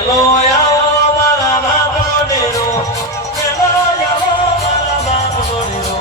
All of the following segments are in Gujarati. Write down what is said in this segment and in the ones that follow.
મેલો આવો મારા બાપનો ડેરો મેલો આવો મારા બાપનો ડેરો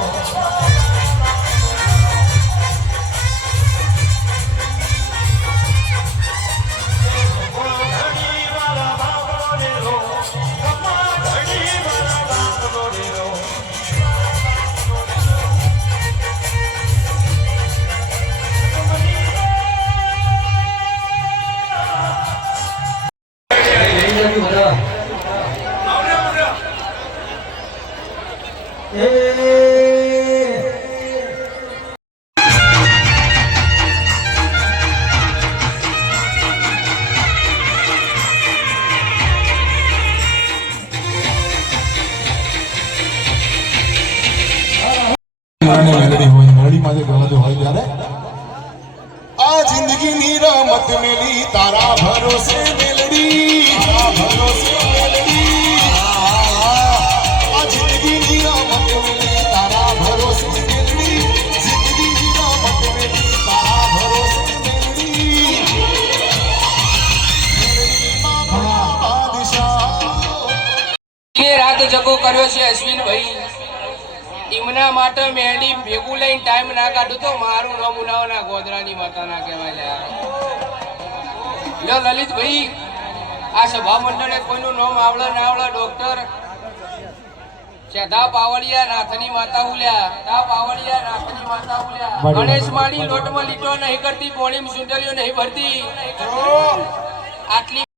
આ જિંદગીની રમત મેલી તારા ભરોસે મેલડી તારા ભરોસે મેલડી આ જિંદગીની રમત મેલી તારા ભરોસે મેલડી જિંદગીની રમત મેલી તારા ભરોસે મેલડી મેલડી રાત જગો કર્યો છે અશ્વિનભાઈ ઈમના માટે મેંડી ભેગું લઈને ટાઈમ ના કાઢું તો મારું નામ ઉનાવના ગોધરાની માતા ના કહેવાય લ્યો લલિતભાઈ આ સભા મંડળે કોઈનું નામ આવડે ના આવડે ડોક્ટર ચેધા પાવડિયા નાથની માતા ઉલ્યા તા પાવડિયા નાથની માતા ઉલ્યા ગણેશ માળી લોટમાં લીટો નહીં કરતી પોણીમ સુંદરીઓ નહીં ભરતી આટલી